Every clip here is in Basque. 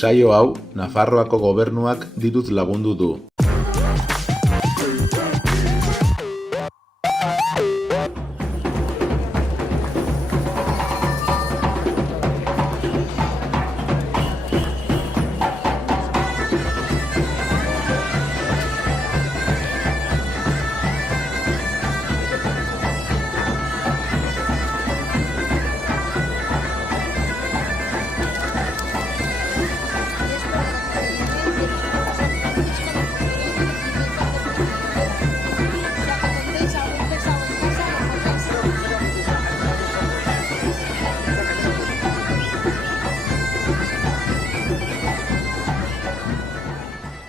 Saio hau, Nafarroako gobernuak diruz lagundu du.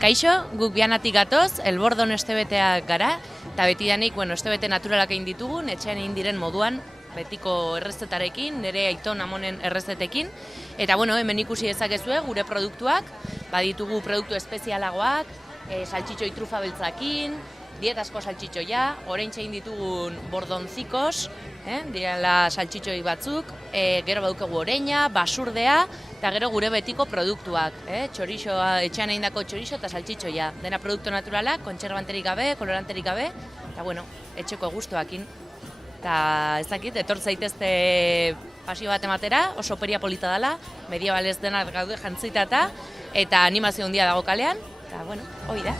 Kaixo, guk Bianatik gatoz, Elbordon estebeteak gara, eta betidanik, estebete naturalak egin ditugun, etxean egin diren moduan, betiko errezetarekin, nire aiton amonen errezetekin. Eta hemen ikusi dezakezue gure produktuak, baditugu produktu espezialagoak, saltxitxoi trufa beltzakin, dietasko saltxitxoia, oraintxe egin ditugun bordoncikos, direla saltxitxoi batzuk, gero badukagu oreina, basurdea, eta gero gure betiko produktuak, txorixoa, etxean egindako txorixo eta saltxitxoia. Dena produktu naturalak, kontserbanterik gabe, koloranterik gabe, eta etxeko gustuakin. Eta ez dakit, etor zaitezte pasio bat ematera, oso peria polita dela, medievalez denak gaude jantzitata, eta animazio handia dago kalean, eta hori da.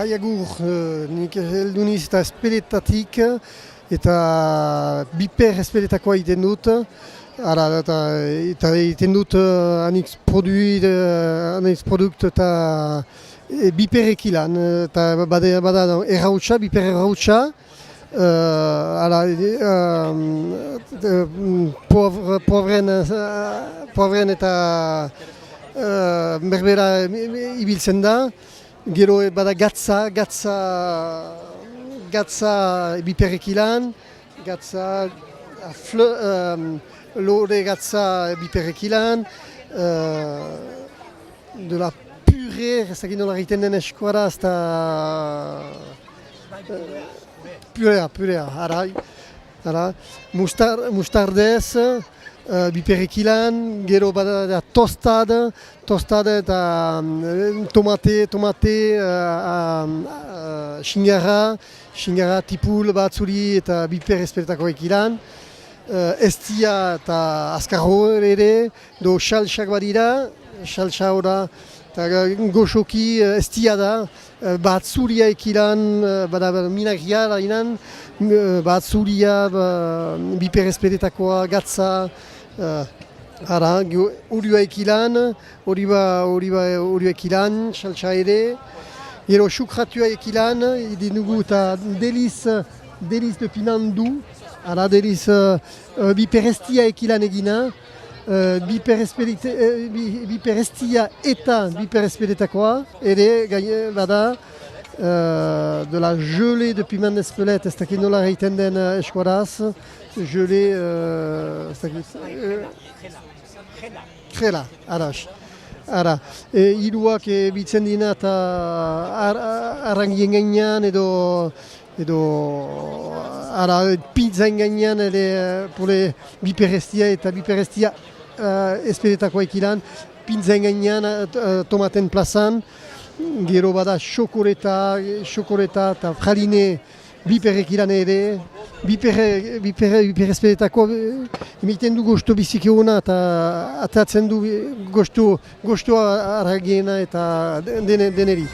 Bai, agur, nik heldu niz eta espeletatik eta biper espeletakoa egiten dut. Eta egiten dut anix produkt eta biperrekin lan. Eta bada errautsa, biper errautsa, Poavren eta berbera ibiltzen da. Gero bada gatza biperrekilan, lore gatza biperrekilan, de la purée, ez dakit nola egiten den eskuaraz, eta purea, ara, mustardez, biperrekilan, gero bada tostade eta tomate, xingarra tipul batzuri eta biper esperetakoek ilan. Estia eta azkarro ere, do xalxak badira, xalxa ora, eta goxoki estia da, batzuria ekilan, bada minagria da inan, batzuria, biper esperetakoa, gatza, urioa ekilan, urioa ekilan, xalxa ere, gero xukratua ekilan, dinugu eta deliz de pinandu, deliz biperestia ekilan egina, biperestia eta biperesperetakoa, ere bada, de la gelée de piment d'Espelette, ez dakit nola egiten den eskuaraz, gelée, Jela, aras. Hiruak bitzen dina eta arrangien gainean edo pizzaen gainean ere pole biperestia eta biperestia espedetakoak ilan, pizzaen gainean tomaten plazan, gero bada xokoleta eta praline biperrek ilan ere, biperespedetako emiten du gosto biziki hona eta atatzen du gosto arragiena eta deneri.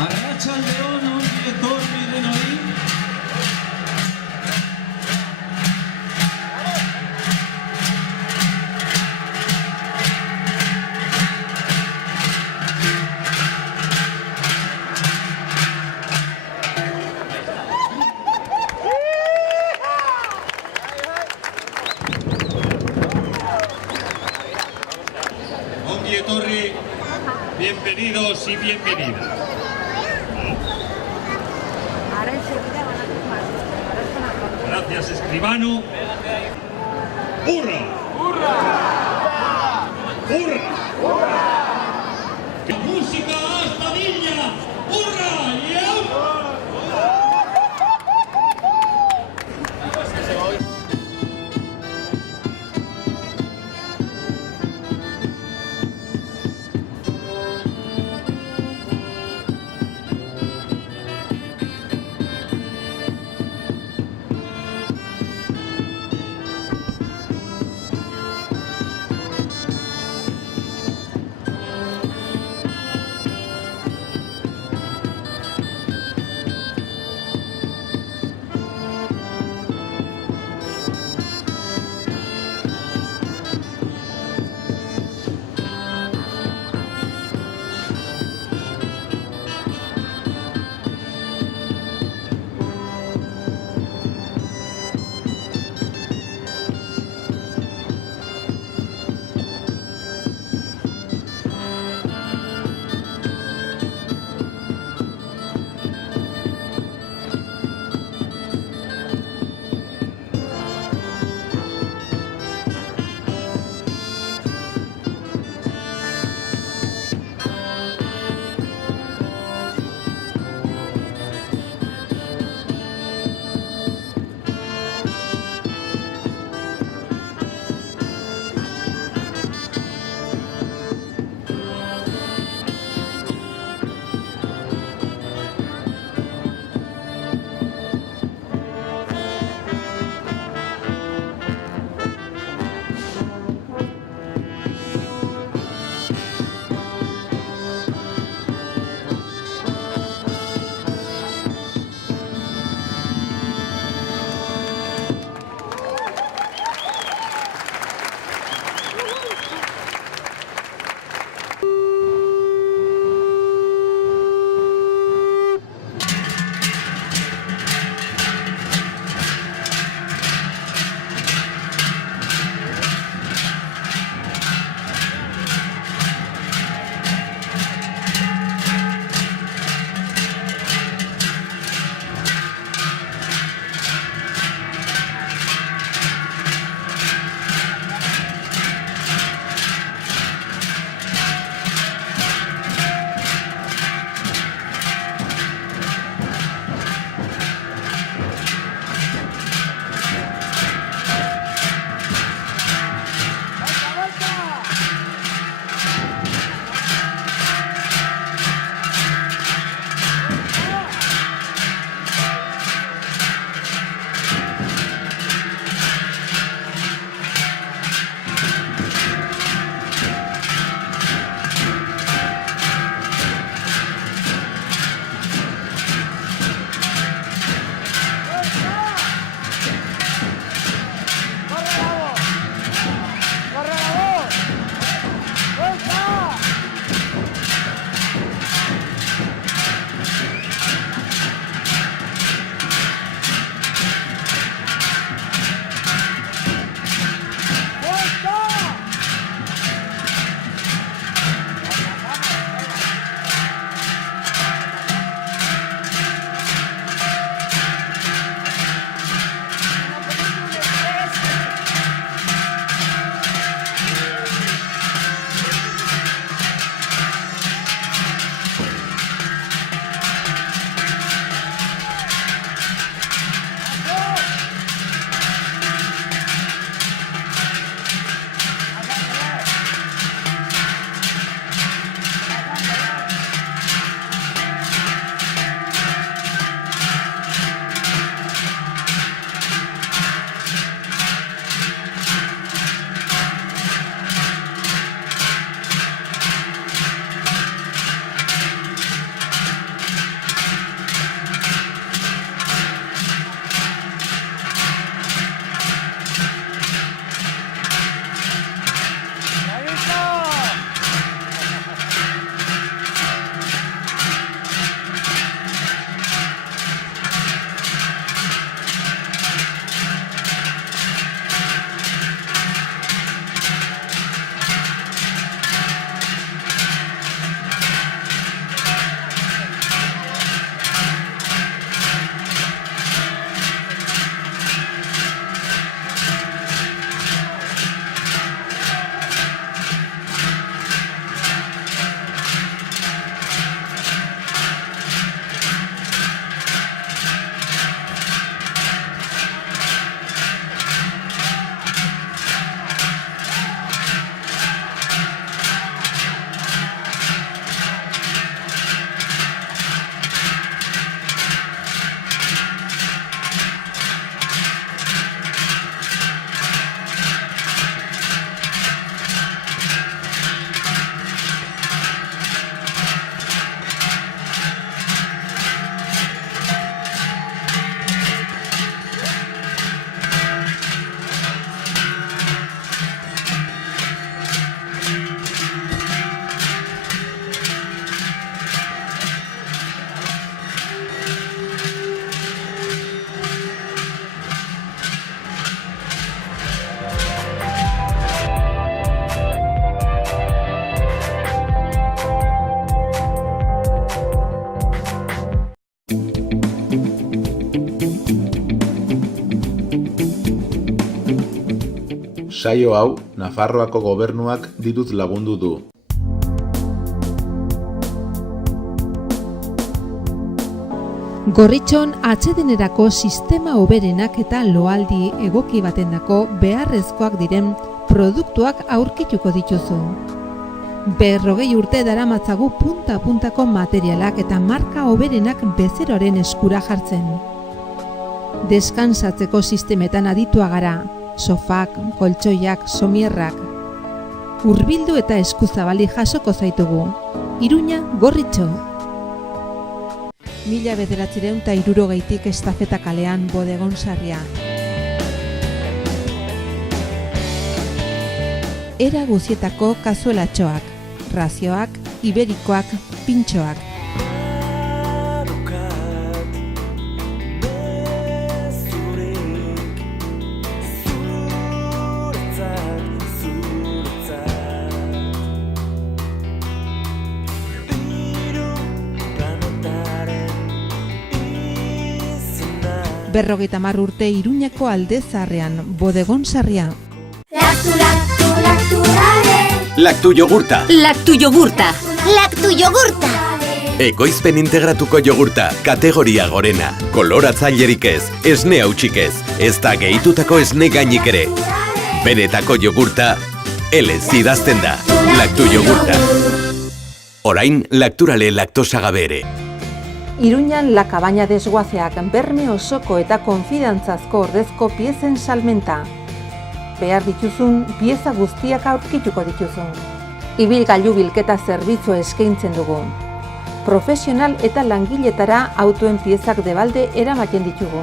Arratsaldeon ongi etorri denoi. Ongi etorri, bienvenidos y bienvenidas. Gracias, escribano. ¡Hurra! ¡Hurra! ¡Hurra! ¡Hurra! ¡La música hasta Villa! ¡Hurra! ¡Y Saio hau, Nafarroako gobernuak diruz lagundu du. Gorritxon atsedenerako sistema hoberenak eta loaldi egoki batendako beharrezkoak diren produktuak aurkituko dituzu. 40 urte daramatzagu punta-puntako materialak eta marka hoberenak bezeroaren eskura jartzen. Deskansatzeko sistemetan aditua gara, sofak, koltsoiak, somierrak. Hurbildu eta eskuzabali jasoko zaitugu. Iruña, Gorritxo. 1960tik Estafeta kalean Bodegon Sarria. Era guzietako kazuelatxoak, razioak, iberikoak, pintxoak. Berrogeita 10 urte Iruñako Alde Zaharrean, Bodegon Sarria. Lactu yogurta. Lactu yogurta. Lactu yogurta. Ekoizpen integratuko yogurta, kategoria gorena. Koloratzailerik ez, esne hautsik ez da gehitutako esne gainik ere. Benetako yogurta, elez idazten da. Lactu yogurta. Orain, Lacturale laktosagabe ere. Iruñan La Cabaña desguazeak berme osoko eta konfidantzazko ordezko piezen salmenta. Behar dituzun, pieza guztiak aurkituko dituzun. Ibilgailu bilketa zerbitzu eskaintzen dugu. Profesional eta langiletara autoen piezak debalde eramaten ditugu.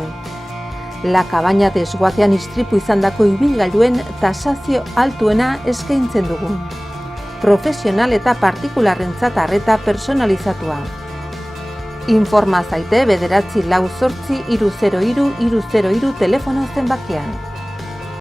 La Cabaña desguazean istripu izandako ibilgailuen tasazio altuena eskaintzen dugu. Profesional eta partikularrentzat arreta personalizatua. Informa zaite 948 303 303 telefono zenbakian.